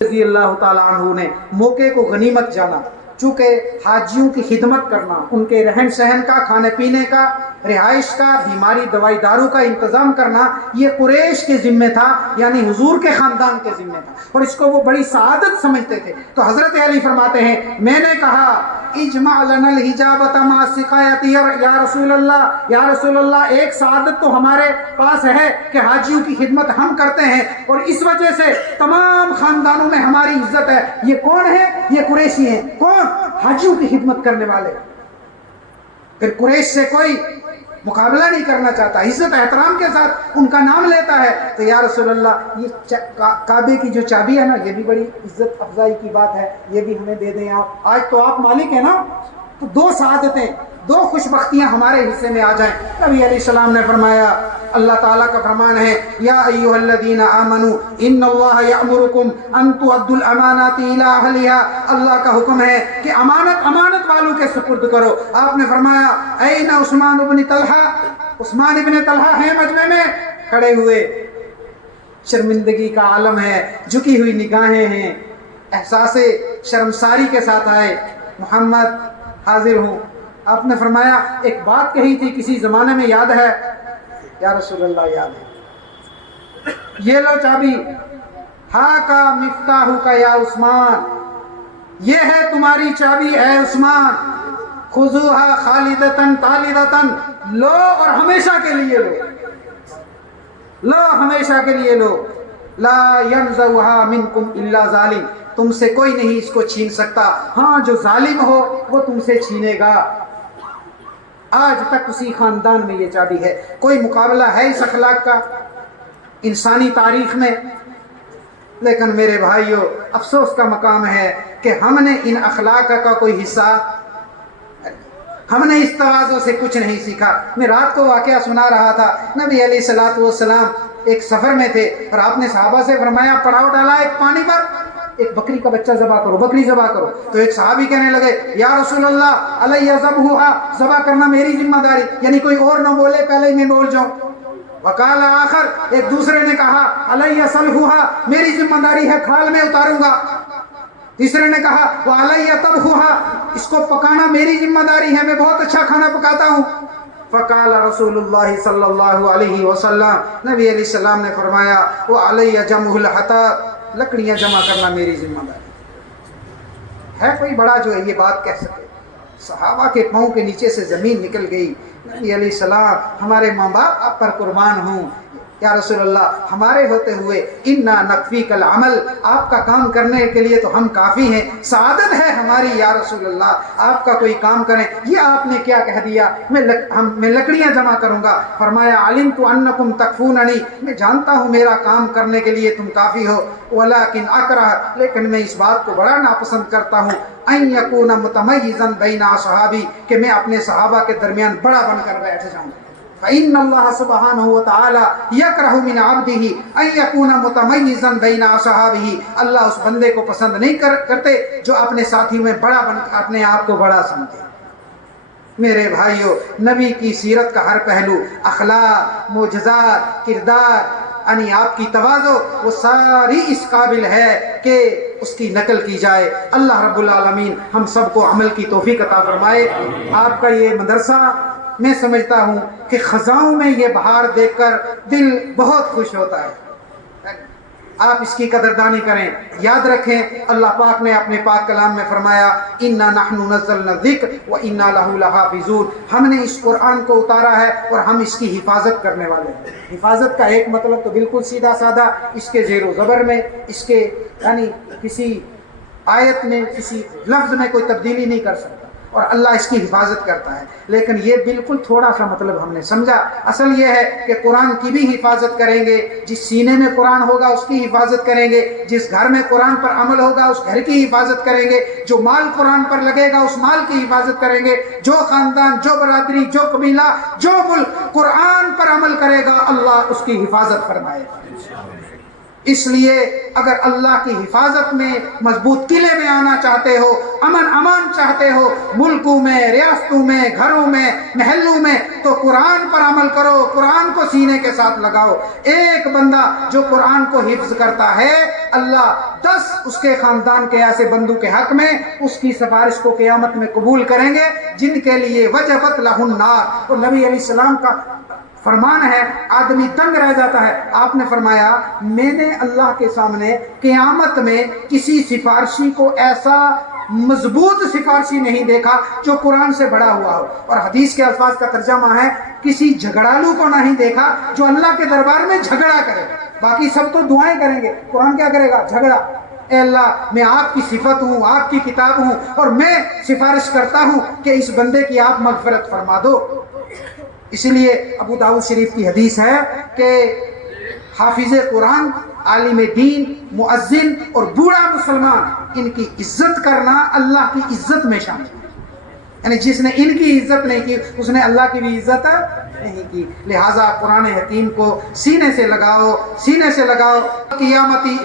رضی اللہ تعالیٰ عنہ نے موقع کو غنیمت جانا، چونکہ حاجیوں کی خدمت کرنا، ان کے رہن سہن کا، کھانے پینے کا، رہائش کا، بیماری دوائی دارو کا انتظام کرنا یہ قریش کے ذمہ تھا، یعنی حضور کے خاندان کے ذمہ تھا، اور اس کو وہ بڑی سعادت سمجھتے تھے۔ تو حضرت علی فرماتے ہیں میں نے کہا اجمع لنا الحجابۃ مع السقایۃ یا رسول اللہ، یا رسول اللہ ایک سعادت تو ہمارے پاس ہے کہ حاجیوں کی خدمت ہم کرتے ہیں، اور اس وجہ سے تمام خاندانوں میں ہماری عزت ہے۔ یہ کون ہے؟ یہ قریشی ہیں۔ کون؟ حاجیوں کی خدمت کرنے والے۔ پھر قریش سے کوئی مقابلہ نہیں کرنا چاہتا، عزت احترام کے ساتھ ان کا نام لیتا ہے۔ تو یا رسول اللہ یہ کعبے کی جو چابی ہے نا، یہ بھی بڑی عزت افزائی کی بات ہے، یہ بھی ہمیں دے دیں آپ، آج تو آپ مالک ہیں نا۔ تو دو سعادتیں، دو خوشبختیاں ہمارے حصے میں آ جائیں۔ نبی علیہ السلام نے فرمایا، اللہ تعالیٰ کا فرمان ہے یا ایھا الذین آمنوا ان اللہ یأمرکم ان تؤدوا الامانات الی اہلها، اللہ کا حکم ہے کہ امانت والوں کے سپرد کرو۔ آپ نے فرمایا این عثمان بن طلحہ، عثمان ابن طلحہ ہیں مجمع میں کھڑے ہوئے، شرمندگی کا عالم ہے، جھکی ہوئی نگاہیں ہیں، احساس شرمساری کے ساتھ آئے، محمد حاضر ہوں۔ آپ نے فرمایا ایک بات کہی تھی کسی زمانے میں، یاد ہے؟ یا رسول اللہ یاد ہے۔ یہ لو چابی، ہا کا مفتاح کا یا عثمان، یہ ہے تمہاری چابی اے عثمان، خذوہا خالدتن طالدتن، لو اور ہمیشہ کے لیے لو، لو ہمیشہ کے لیے لو، لا ینزعھا منکم الا ظالم، تم سے کوئی نہیں اس کو چھین سکتا، ہاں جو ظالم ہو وہ تم سے چھینے گا۔ آج تک اسی خاندان میں یہ چابی ہے۔ کوئی مقابلہ ہے اس اخلاق کا انسانی تاریخ میں؟ لیکن میرے بھائیوں افسوس کا مقام ہے کہ ہم نے ان اخلاق کا کوئی حصہ، ہم نے اس تواضع سے کچھ نہیں سیکھا۔ میں رات کو واقعہ سنا رہا تھا، نبی علیہ الصلوۃ والسلام ایک سفر میں تھے اور آپ نے صحابہ سے فرمایا پڑاؤ ڈالا ایک پانی پر، ایک بکری کا بچہ ذبح کرو، بکری ذبح کرو۔ تو ایک صحابی کہنے لگے یا رسول اللہ علیہ ذبحھا، ذبح کرنا میری ذمہ داری، یعنی کوئی اور نہ بولے پہلے میں بول جاؤں۔ وقال آخر، ایک دوسرے نے کہا علیہ صلحھا، میری ذمہ داری ہے کھال میں اتاروں گا۔ تیسرے نے کہا وعلیہ طبخھا، اس کو پکانا میری ذمہ داری ہے، میں بہت اچھا کھانا پکاتا ہوں۔ فقال رسول اللہ صلی اللہ علیہ وسلم، نبی علیہ السلام نے فرمایا وعلیہ جمع الحطب، لکڑیاں جمع کرنا میری ذمہ داری ہے۔ کوئی بڑا جو ہے یہ بات کہہ سکے؟ صحابہ کے پاؤں کے نیچے سے زمین نکل گئی۔ نبی علیہ السلام، ہمارے ماں باپ آپ پر قربان ہوں، یا رسول اللہ ہمارے ہوتے ہوئے انا نکفیک العمل، آپ کا کام کرنے کے لیے تو ہم کافی ہیں، سعادت ہے ہماری یا رسول اللہ آپ کا کوئی کام کریں۔ یہ آپ نے کیا کہہ دیا میں لکڑیاں جمع کروں گا؟ فرمایا علمت انکم تکفوننی، میں جانتا ہوں میرا کام کرنے کے لیے تم کافی ہو، ولکن اکرہ، لیکن میں اس بات کو بڑا ناپسند کرتا ہوں ان یکون متمیزا بین اصحابی، کہ میں اپنے صحابہ کے درمیان بڑا بن کر بیٹھ جاؤں۔ فإن اللہ سبحانہ وتعالی یکرہ من عبدہ ان یکون متمیزا بین اصحابہ، اللہ اس بندے کو پسند نہیں کرتے جو اپنے ساتھیوں میں بڑا بن اپنے آپ کو بڑا سمجھے۔ میرے بھائیوں نبی کی سیرت کا ہر پہلو، اخلاق، معجزات، کردار، یعنی آپ کی تواضع، وہ ساری اس قابل ہے کہ اس کی نقل کی جائے۔ اللہ رب العالمین ہم سب کو عمل کی توفیق عطا فرمائے۔ آپ کا یہ مدرسہ میں سمجھتا ہوں کہ خزاؤں میں یہ بہار دیکھ کر دل بہت خوش ہوتا ہے۔ آپ اس کی قدردانی کریں، یاد رکھیں اللہ پاک نے اپنے پاک کلام میں فرمایا انا نحن نزلنا الذکر وانا لہ لحافظون، ہم نے اس قرآن کو اتارا ہے اور ہم اس کی حفاظت کرنے والے ہیں۔ حفاظت کا ایک مطلب تو بالکل سیدھا سادہ، اس کے زیر و زبر میں، اس کے یعنی کسی آیت میں، کسی لفظ میں کوئی تبدیلی نہیں کر سکتا، اور اللہ اس کی حفاظت کرتا ہے۔ لیکن یہ بالکل تھوڑا سا مطلب ہم نے سمجھا، اصل یہ ہے کہ قرآن کی بھی حفاظت کریں گے، جس سینے میں قرآن ہوگا اس کی حفاظت کریں گے، جس گھر میں قرآن پر عمل ہوگا اس گھر کی حفاظت کریں گے، جو مال قرآن پر لگے گا اس مال کی حفاظت کریں گے، جو خاندان، جو برادری، جو قبیلہ، جو ملک قرآن پر عمل کرے گا اللہ اس کی حفاظت فرمائے گا۔ اس لیے اگر اللہ کی حفاظت میں مضبوط قلعے میں آنا چاہتے ہو، امان چاہتے ہو، ملکوں میں، ریاستوں میں، گھروں میں، محلوں میں، تو قرآن پر عمل کرو، قرآن کو سینے کے ساتھ لگاؤ۔ ایک بندہ جو قرآن کو حفظ کرتا ہے، اللہ 10 اس کے خاندان کے ایسے بندوں کے حق میں اس کی سفارش کو قیامت میں قبول کریں گے جن کے لیے وجبت لہ النار۔ اور نبی علیہ السلام کا فرمان ہے، آدمی دنگ رہ جاتا ہے۔ آپ نے فرمایا میں نے اللہ کے سامنے قیامت میں کسی سفارشی کو ایسا مضبوط سفارشی نہیں دیکھا جو قرآن سے بڑا ہوا ہو۔ اور حدیث کے الفاظ کا ترجمہ ہے کسی جھگڑالو کو نہیں دیکھا جو اللہ کے دربار میں جھگڑا کرے۔ باقی سب تو دعائیں کریں گے، قرآن کیا کرے گا؟ جھگڑا۔ اے اللہ میں آپ کی صفت ہوں، آپ کی کتاب ہوں، اور میں سفارش کرتا ہوں کہ اس بندے کی آپ مغفرت فرما دو۔ اسی لیے ابو داؤد شریف کی حدیث ہے کہ حافظ قرآن، عالم دین، مؤذن اور بوڑھا مسلمان، ان کی عزت کرنا اللہ کی عزت میں شامل ہے۔ یعنی جس نے ان کی عزت نہیں کی اس نے اللہ کی بھی عزت نہیں کی۔ لہٰذا قرآن حکیم کو سینے سے لگاؤ، سینے سے لگاؤ۔ قیامتی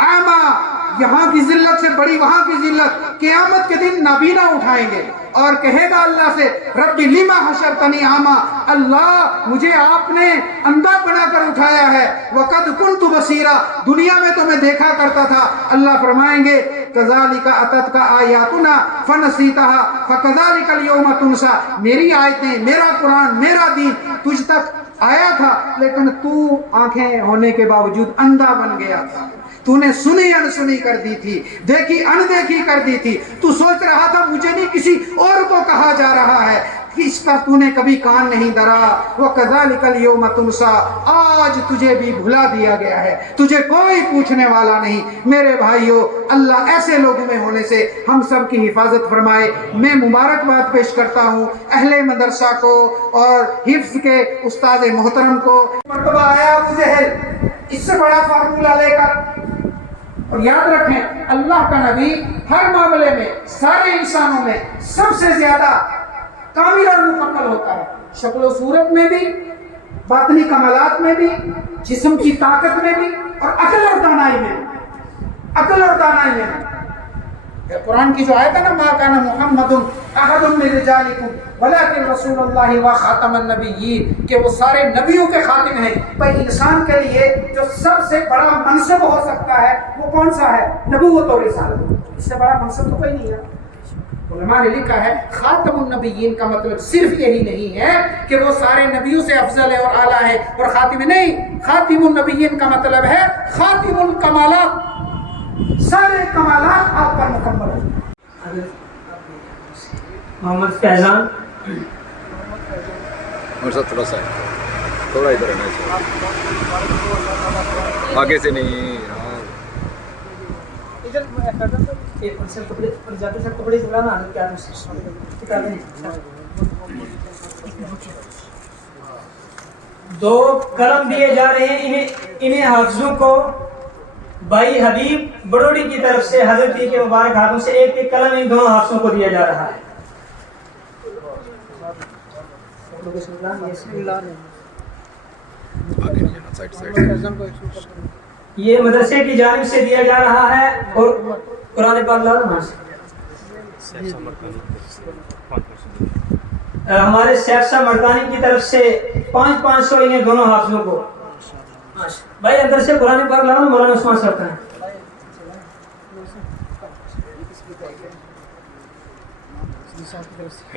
اعمیٰ، یہاں کی ذلت سے بڑی وہاں کی ذلت، قیامت کے دن نابینا اٹھائیں گے اور کہے گا اللہ سے رب لما حشرتنی اعمیٰ، اللہ مجھے آپ نے اندھا بنا کر اٹھایا ہے، وقد کنت بصیرا، دنیا میں تو میں دیکھا کرتا تھا۔ اللہ فرمائیں گے کذالک اتتک آیاتنا فنسیتها فکذالک اليوم تنسی، میری آیتیں، میرا قرآن، میرا دین تجھ تک آیا تھا لیکن تو آنکھیں ہونے کے باوجود اندھا بن گیا تھا، تو نے سنی انسنی کر دی تھی، دیکھی اندیکھی کر دی تھی، تو سوچ رہا تھا مجھے نہیں کسی اور کو کہا جا رہا ہے، اس پر تو نے کبھی کان نہیں دھرا۔ وَكَذَلِكَ الْيَوْمَ تُنْسَىٰ، آج تجھے بھی بھلا دیا گیا ہے، تجھے کوئی پوچھنے والا نہیں۔ میرے بھائیو، اللہ ایسے لوگوں میں ہونے سے ہم سب کی حفاظت فرمائے۔ میں مبارکباد پیش کرتا ہوں اہل مدرسہ کو اور حفظ کے استاد محترم کو۔ مرتبہ آیا ابو جہل اس سے بڑا فارمولہ لے کر، اور یاد رکھیں اللہ کا نبی ہر معاملے میں سارے انسانوں میں سب سے زیادہ کامل اور مکمل ہوتا ہے، شکل و صورت میں بھی، باطنی کمالات میں بھی، جسم کی طاقت میں بھی، اور عقل اور دانائی میں بھی، عقل اور دانائی میں بھی۔ قرآن کی جو آیت ہے نا ما کان محمد احد من رجالکم ولکن رسول اللہ و خاتم النبیین، کہ وہ سارے نبیوں کے خاتم ہیں۔ بھائی انسان کے لیے جو سب سے بڑا منصب ہو سکتا ہے وہ کون سا ہے؟ نبوت اور رسالت، اس سے بڑا منصب تو کوئی نہیں ہے۔ علماء نے لکھا ہے خاتم النبیین کا مطلب صرف یہی نہیں ہے کہ وہ سارے نبیوں سے افضل ہے اور اعلیٰ ہے اور خاتم نہیں، خاتم النبیین کا مطلب ہے خاتم الکمالات، سارے کمالات آپ پر مکمل ہیں۔ محمد فیضان اور سب تھوڑا سا تھوڑا ادھر رہنا آگے سے نہیں، دو قلم دیے جا رہے ہیں انہیں حافظوں کو بھائی حبیب بڑوڑی کی طرف سے حضرت کے مبارک ہاتھوں سے ایک ایک قلم ان دونوں حافظوں کو دیا جا رہا ہے۔ یہ مدرسے کی جانب سے دیا جا رہا ہے اور قرآن پاک لازم سے ہمارے سیف صاحب مردانی کی طرف سے 500 انہیں دونوں حافظوں کو۔ بھائی اندر سے قرآن پاک لانا مولانا عثمان صاحب کا ہے۔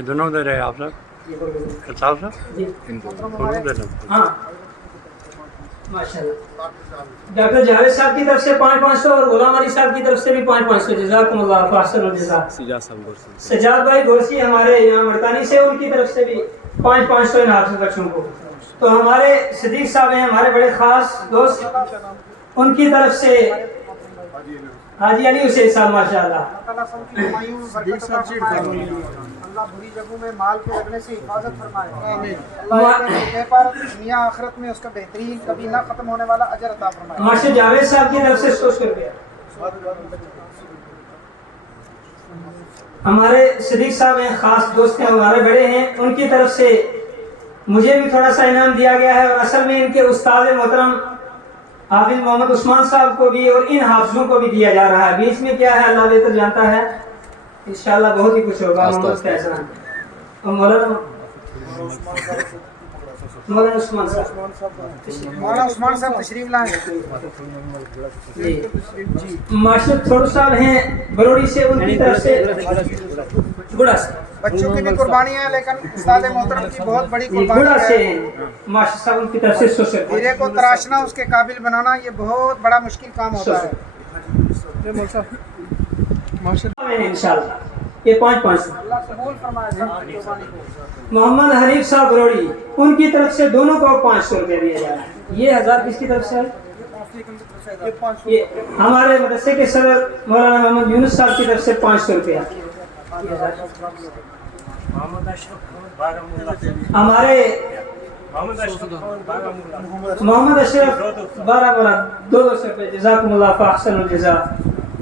دونوں دے رہے آپ صاحب صاحب جی ہاں ماشاءاللہ۔ ڈاکٹر جاوید صاحب کی طرف سے 500 اور غلام علی صاحب کی طرف سے بھی 500۔ جزاکم اللہ فاحسن الجزاء۔ سجاد بھائی گورسی ہمارے یہاں مردانی سے، ان کی طرف سے بھی 500 ان حافظ بچوں کو۔ تو ہمارے صدیق صاحب ہیں ہمارے بڑے خاص دوست، ان کی طرف سے حاجی علی حسین صاحب ماشاءاللہ۔ اللہ بری جگہوں میں مال کے لگنے سے حفاظت فرمائے، اللہ کے پر دنیا آخرت میں اس کا بہترین کبھی نہ ختم ہونے والا اجر عطا فرمائے۔ ماشاء جاوید صاحب کی طرف سے سوچ کر گیا۔ ہمارے صدیق صاحب ہیں خاص دوست ہیں ہمارے بڑے ہیں، ان کی طرف سے مجھے بھی تھوڑا سا انعام دیا گیا ہے، اور اصل میں ان کے استاد محترم حافظ محمد عثمان صاحب کو بھی اور ان حافظوں کو بھی دیا جا رہا ہے. بیچ میں کیا ہے اللہ بہتر جانتا ہے, انشاءاللہ بہت ہی کچھ ہوگا. محمد فیضان اور مولانا عثمان صاحب, مولانا عثمان صاحب تشریف لائیں. جی ماشاء تھوڑا صاحب ہیں بروڑی سے, ان کی طرف سے گڑا سے بچوں کی بھی قربانی ہے لیکن استاد محترم کی بہت بڑی گڑا قربانی سے ہے. ماشاء صاحب ان کی طرف سے 100 سے ہیرے کو تراشنا, اس کے قابل بنانا یہ بہت بڑا مشکل کام ہوتا ہے. انشاءاللہ یہ 500. اللہ قبول فرمائے. محمد حنیف صاحب بروڑی, ان کی طرف سے دونوں کو 500 روپے دیا جا رہا ہے. یہ 1000 کس کی طرف سے ہے؟ یہ ہمارے مدرسے کے صدر مولانا محمد یونس صاحب کی طرف سے 500 روپیہ. ہمارے محمد اشرف 12 200 روپے. جزاکم اللہ فاحسن الجزا.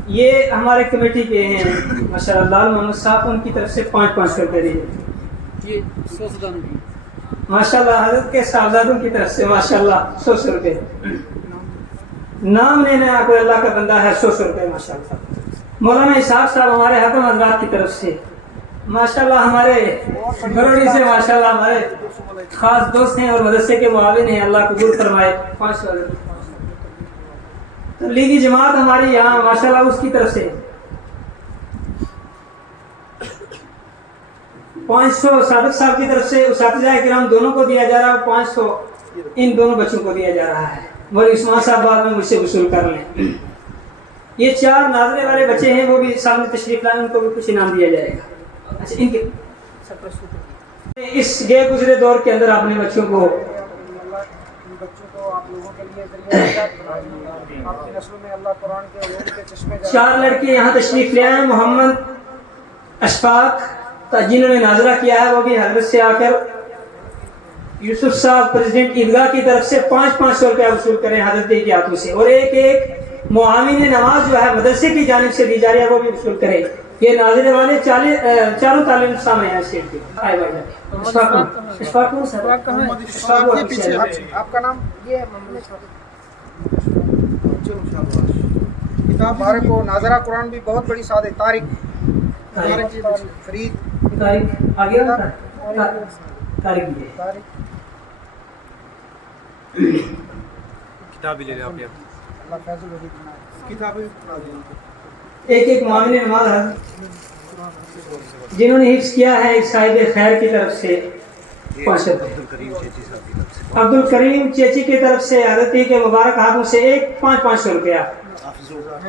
یہ ہمارے کمیٹی کے ہیں ماشاء اللہ محمد صاحب, ان کی طرف سے 500 روپے دیے. ماشاء اللہ حضرت کے صاحبزادوں کی طرف سے ماشاء اللہ 100 روپے. نام لینے کوئی اللہ کا بندہ ہے 100 روپے ماشاء اللہ. مولانا اسحاق صاحب ہمارے حکم حضرات کی طرف سے ماشاء اللہ, ہمارے بروڑی سے ماشاء اللہ ہمارے خاص دوست ہیں اور مدرسے کے معاون ہیں, اللہ قبول فرمائے. 500 لیگی جماعت ہماری یہاں ماشاء اللہ اس کی طرف سے 500 صادق صاحب کی طرف سے اساتذہ کرام دونوں کو دیا جا رہا ہے. 500 ان دونوں بچوں کو دیا جا رہا ہے. مولوی عثمان صاحب بعد میں مجھ سے وصول کر لیں. یہ 4 ناظرے والے بچے ہیں, وہ بھی سامنے تشریف لائیں, ان کو بھی کچھ انعام دیا جائے گا. اچھا ان کے اس گئے گزرے دور کے اندر آپ نے بچوں کو آپ لوگوں کے لیے ذریعہ آپ کی نسلوں میں اللہ قرآن کے علوم کے چشمے 4 لڑکے یہاں تشریف لے آئے. محمد اشفاق جنہوں نے ناظرہ کیا ہے, وہ بھی حضرت سے آ کر یوسف صاحب پریزیڈنٹ عیدگاہ کی طرف سے 500 روپیہ وصول کریں حضرت کے ہاتھوں سے, اور ایک معاون نماز جو ہے مدرسے کی جانب سے دی جا رہی ہے وہ بھی وصول کرے. یہ ناظرے والے 4 طالب سامنے ہیں سیٹ کے. آئے بھائی جان اشفاق کون سر کے پیچھے آپ کا نام یہ کتاب ہمارے کو ناظرہ قرآن بھی بہت بڑی سعادت ہے. طارق فرید تاریخ آگے تاریخ کتاب بھی لے لیں آپ نے. اللہ فیض الوحید کتابیں ایک معاون نماز ہے جنہوں نے حفظ کیا ہے صاحب خیر کی طرف سے 500 عبد الکریم چیچی کی طرف سے حضرت کے مبارک ہاتھوں سے 500 روپیہ.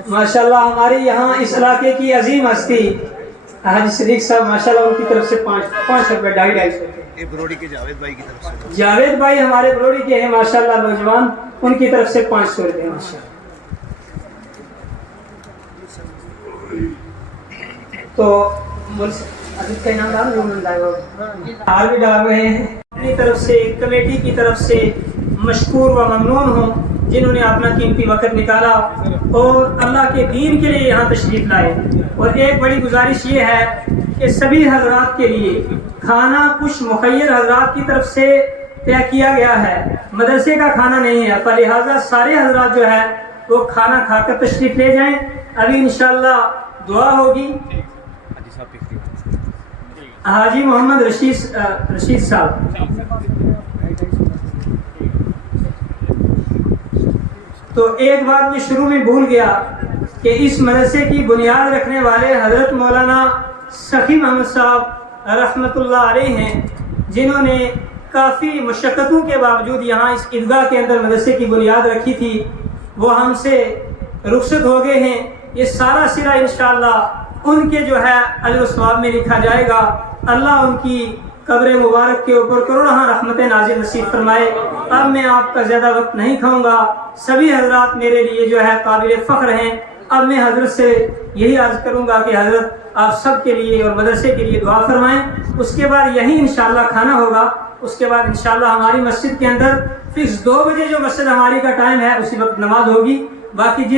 ماشاء اللہ ہماری یہاں اس علاقے کی عظیم ہستی حاجی صدیق صاحب ماشاء اللہ ان کی طرف سے 500 روپے 250 روپے. بروڑی کے جاوید بھائی کی طرف سے جاوید بھائی ہمارے بروڑی کے ہیں ماشاء اللہ نوجوان, ان کی طرف سے 500 روپے ماشاء اللہ. تو عزیز کا انعام ڈال بھی ڈال رہے ہیں. اپنی طرف سے کمیٹی کی طرف سے مشکور و ممنون ہوں جنہوں نے اپنا قیمتی وقت نکالا اور اللہ کے دین کے لیے یہاں تشریف لائے. اور ایک بڑی گزارش یہ ہے کہ سبھی حضرات کے لیے کھانا کچھ مخیر حضرات کی طرف سے طے کیا گیا ہے, مدرسے کا کھانا نہیں ہے, فلہذا سارے حضرات جو ہے وہ کھانا کھا کر تشریف لے جائیں. ابھی انشاءاللہ دعا ہوگی. حاجی محمد رشید صاحب. تو ایک بات میں شروع میں بھول گیا کہ اس مدرسے کی بنیاد رکھنے والے حضرت مولانا سخی محمد صاحب رحمۃ اللہ علیہ ہیں, جنہوں نے کافی مشقتوں کے باوجود یہاں اس عیدگاہ کے اندر مدرسے کی بنیاد رکھی تھی. وہ ہم سے رخصت ہو گئے ہیں. یہ سارا سرا انشاءاللہ ان کے جو ہے اجر و ثواب میں لکھا جائے گا. اللہ ان کی قبر مبارک کے اوپر کروڑہ رحمت نازل نصیب فرمائے. اب میں آپ کا زیادہ وقت نہیں کھاؤں گا, سبھی حضرات میرے لیے جو ہے قابل فخر ہیں. اب میں حضرت سے یہی عرض کروں گا کہ حضرت آپ سب کے لیے اور مدرسے کے لیے دعا فرمائیں. اس کے بعد یہی انشاءاللہ کھانا ہوگا. اس کے بعد انشاءاللہ ہماری مسجد کے اندر فکس 2 بجے جو مسجد ہماری کا ٹائم ہے اسی وقت نماز ہوگی. باقی